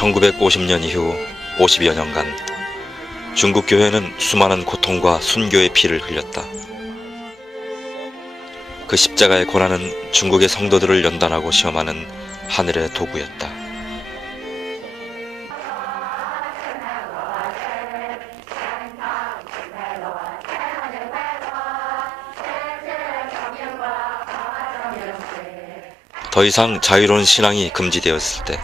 1950년 이후 50여 년간 중국 교회는 수많은 고통과 순교의 피를 흘렸다. 그 십자가의 고난은 중국의 성도들을 연단하고 시험하는 하늘의 도구였다. 더 이상 자유로운 신앙이 금지되었을 때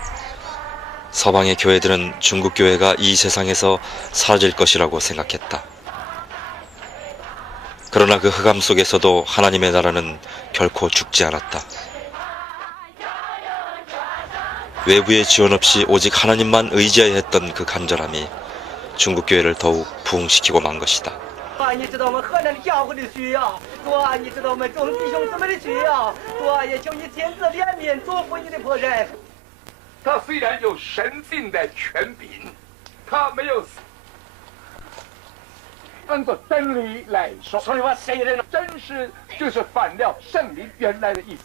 서방의 교회들은 중국 교회가 이 세상에서 사라질 것이라고 생각했다. 그러나 그 흑암 속에서도 하나님의 나라는 결코 죽지 않았다. 외부의 지원 없이 오직 하나님만 의지해야 했던 그 간절함이 중국 교회를 더욱 부흥시키고 만 것이다. 你知道我们河南的教会的需要，你知道我们众弟兄姊妹的需要，也求你天赐怜悯，祝福你的仆人。他虽然有神性的权柄，他没有按照真理来说，所以话谁人真是就是反了圣灵原来的意思。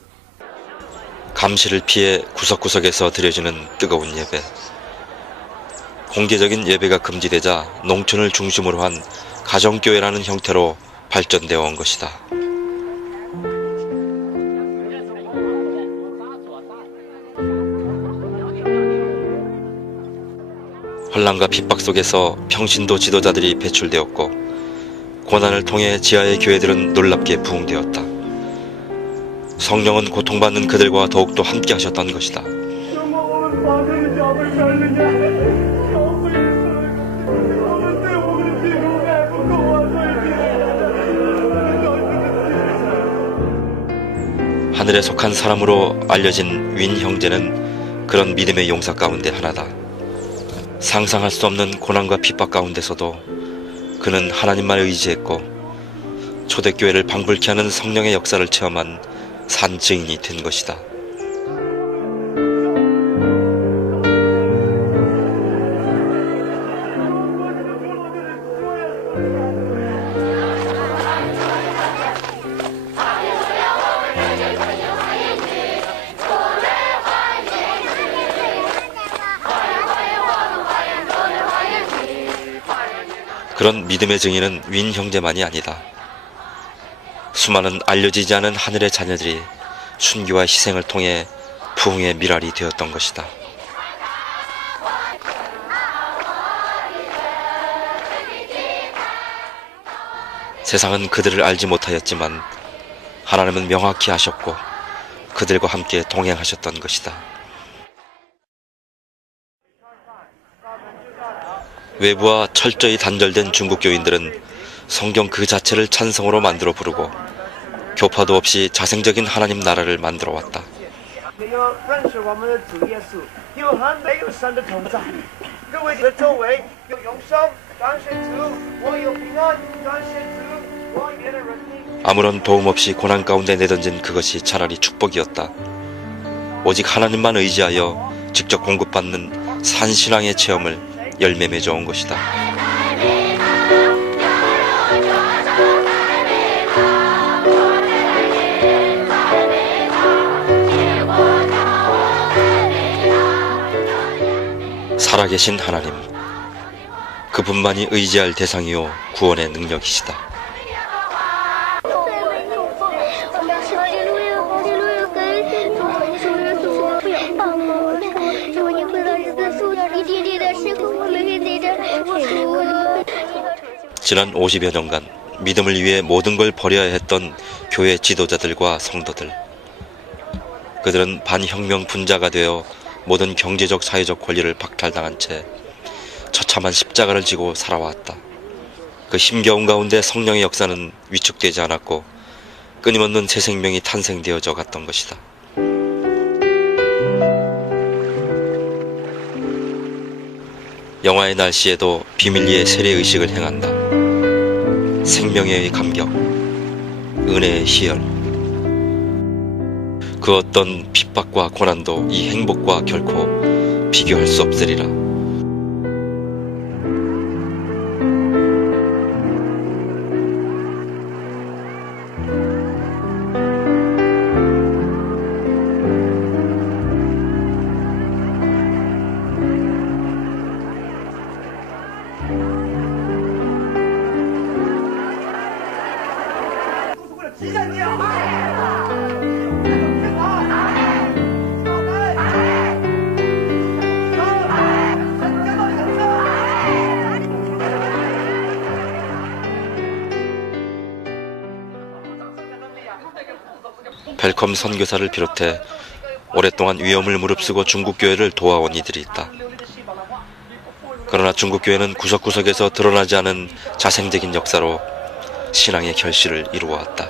감시를 피해 구석구석에서 드려지는 뜨거운 예배. 공개적인 예배가 금지되자 농촌을 중심으로 한 가정교회라는 형태로 발전되어 온 것이다. 혼란과 핍박 속에서 평신도 지도자들이 배출되었고 고난을 통해 지하의 교회들은 놀랍게 부흥되었다. 성령은 고통받는 그들과 더욱더 함께 하셨던 것이다. 하늘에 속한 사람으로 알려진 윈 형제는 그런 믿음의 용사 가운데 하나다. 상상할 수 없는 고난과 핍박 가운데서도 그는 하나님만 의지했고 초대교회를 방불케 하는 성령의 역사를 체험한 산 증인이 된 것이다. 그런 믿음의 증인은 윈 형제만이 아니다. 수많은 알려지지 않은 하늘의 자녀들이 순교와 희생을 통해 부흥의 미랄이 되었던 것이다. 세상은 그들을 알지 못하였지만 하나님은 명확히 아셨고 그들과 함께 동행하셨던 것이다. 외부와 철저히 단절된 중국 교인들은 성경 그 자체를 찬성으로 만들어 부르고 교파도 없이 자생적인 하나님 나라를 만들어 왔다. 아무런 도움 없이 고난 가운데 내던진 그것이 차라리 축복이었다. 오직 하나님만 의지하여 직접 공급받는 산신앙의 체험을 열매 맺어 온 것이다. 살아계신 하나님, 그분만이 의지할 대상이요 구원의 능력이시다. 지난 50여 년간 믿음을 위해 모든 걸 버려야 했던 교회 지도자들과 성도들. 그들은 반혁명 분자가 되어 모든 경제적 사회적 권리를 박탈당한 채 처참한 십자가를 지고 살아왔다. 그 힘겨운 가운데 성령의 역사는 위축되지 않았고 끊임없는 새 생명이 탄생되어져 갔던 것이다. 영화의 날씨에도 비밀리에 세례의식을 행한다. 생명의 감격, 은혜의 희열. 그 어떤 핍박과 고난도 이 행복과 결코 비교할 수 없으리라. 멜컴 선교사를 비롯해 오랫동안 위험을 무릅쓰고 중국교회를 도와온 이들이 있다. 그러나 중국교회는 구석구석에서 드러나지 않은 자생적인 역사로 신앙의 결실을 이루어왔다.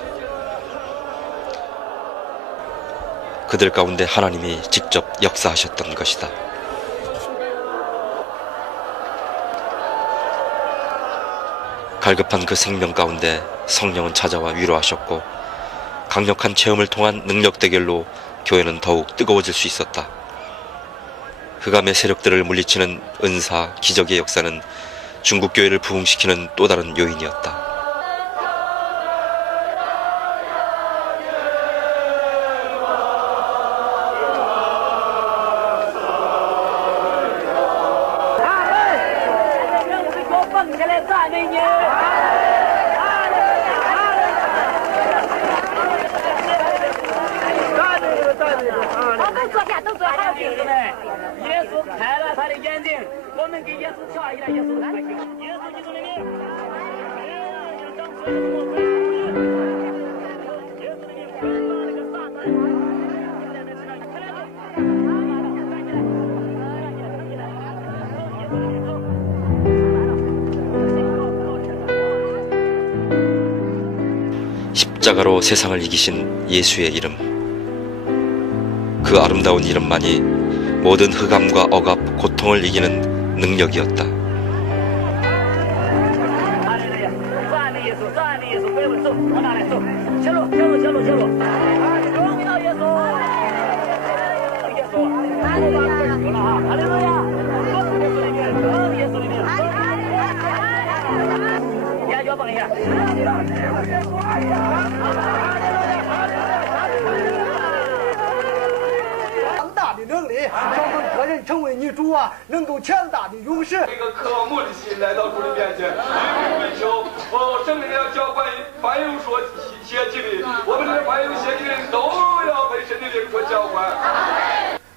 그들 가운데 하나님이 직접 역사하셨던 것이다. 갈급한 그 생명 가운데 성령은 찾아와 위로하셨고 강력한 체험을 통한 능력 대결로 교회는 더욱 뜨거워질 수 있었다. 흑암의 세력들을 물리치는 은사, 기적의 역사는 중국교회를 부흥시키는 또 다른 요인이었다. 십자가로 세상을 이기신 예수의 이름, 그 아름다운 이름만이 모든 흑암과 억압, 고통을 이기는 능력이었다.一个渴慕的心来到主的面前，追求圣灵要浇灌凡有所邪气的，我们这凡有邪气的人都要被神的灵所浇灌。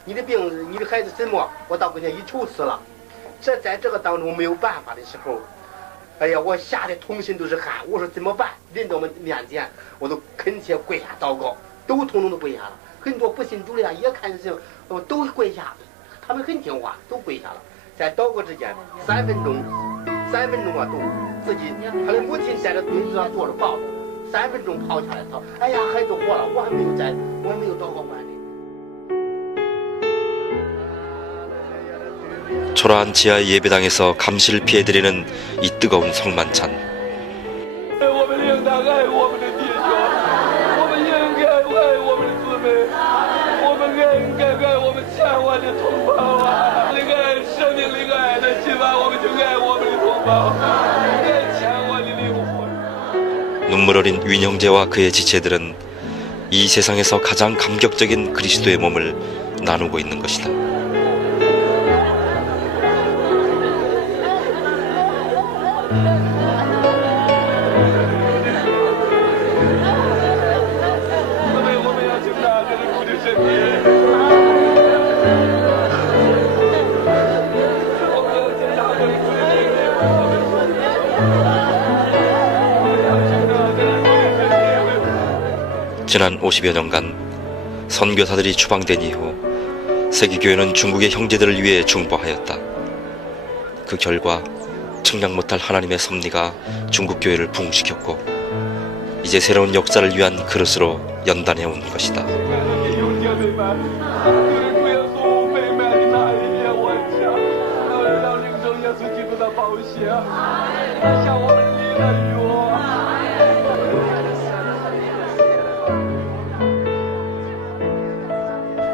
你的病，你的孩子怎么？我到跟前一求死了。在这个当中没有办法的时候，哎呀，我吓得通心都是汗。我说怎么办？临到我们面前，我都恳切跪下祷告，都统统都跪下了。很多不信主的呀，也看见都跪下，他们很听话，都跪下了。在祷告之间，3分钟啊，都自己他的母亲在这墩子上坐着抱着，3分钟跑下来，他哎呀，孩子活了，我还没有祷告完呢。 초라한 지하의 예배당에서 감시를 피해드리는 이 뜨거운 성만찬. 我们应当爱我们的弟兄，我们应该爱我们的姊妹，我们应该爱我们千万的同胞啊！那个生命里爱的希望，我们就爱我们的同胞，爱千万的灵魂。 눈물 어린 윈 형제와 그의 지체들은 이 세상에서 가장 감격적인 그리스도의 몸을 나누고 있는 것이다. 지난 50여 년간 선교사들이 추방된 이후 세계교회는 중국의 형제들을 위해 중보하였다. 그 결과 측량 못할 하나님의 섭리가 중국교회를 부흥시켰고 이제 새로운 역사를 위한 그릇으로 연단해 온 것이다.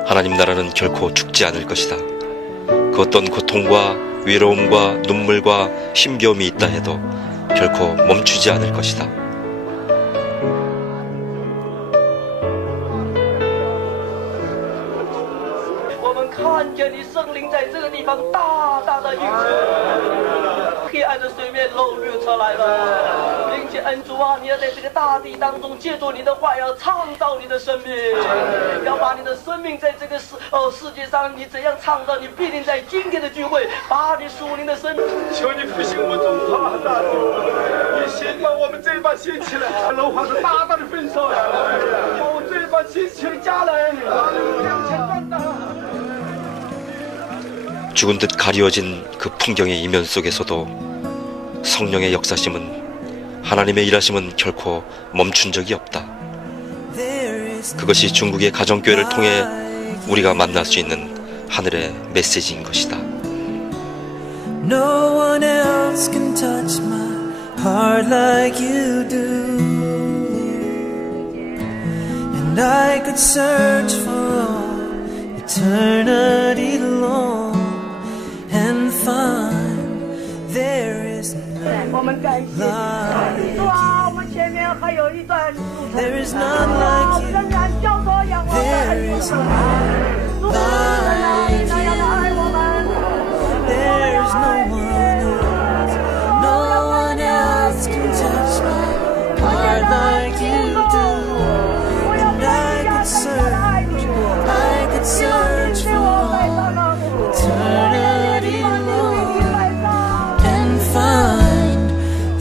하나님 나라는 결코 죽지 않을 것이다. 그 어떤 고통과 외로움과 눈물과 힘겨움이 있다 해도 결코 멈추지 않을 것이다. 我们看见你圣灵在这个地方大大的运行，黑暗的水面漏流出来了，并且恩主啊，你要在这个大地当中借助你的话，要创造你的生命，要把你的生命在这个世界上，你怎样创造，你必定在今天的聚会把你属灵的生命。求你复兴我们中华大地，你先把我们这把掀起来，楼房是大大的焚烧下来，把我这把我亲请家来，2000万呐！ 죽은 듯 가리워진 그 풍경의 이면 속에서도 성령의 역사심은 하나님의 일하심은 결코 멈춘 적이 없다. 그것이 중국의 가정교회를 통해 우리가 만날 수 있는 하늘의 메시지인 것이다. No one else can touch my heart like you do. And I could search for all eternity long and find there is none 我们感谢 like 主啊，我们前面还有一段路程， There is none like you. 仍然交托仰望在主主啊，那样的爱我们， There's no one else can touch my heart like you do. And I could search for all eternity long and find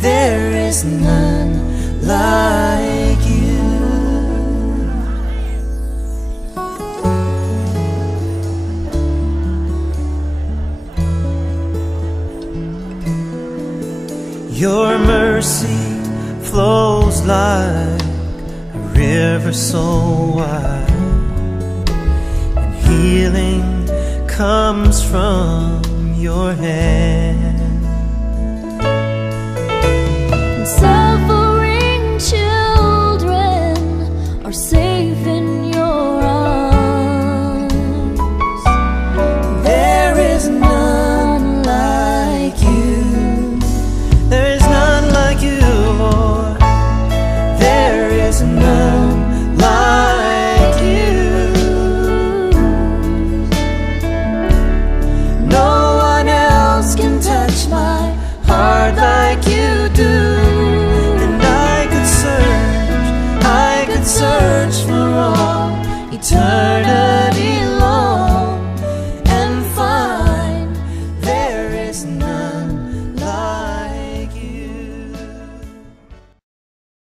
there is none like you. Your mercy flows like a river so wide, and healing comes from your hand.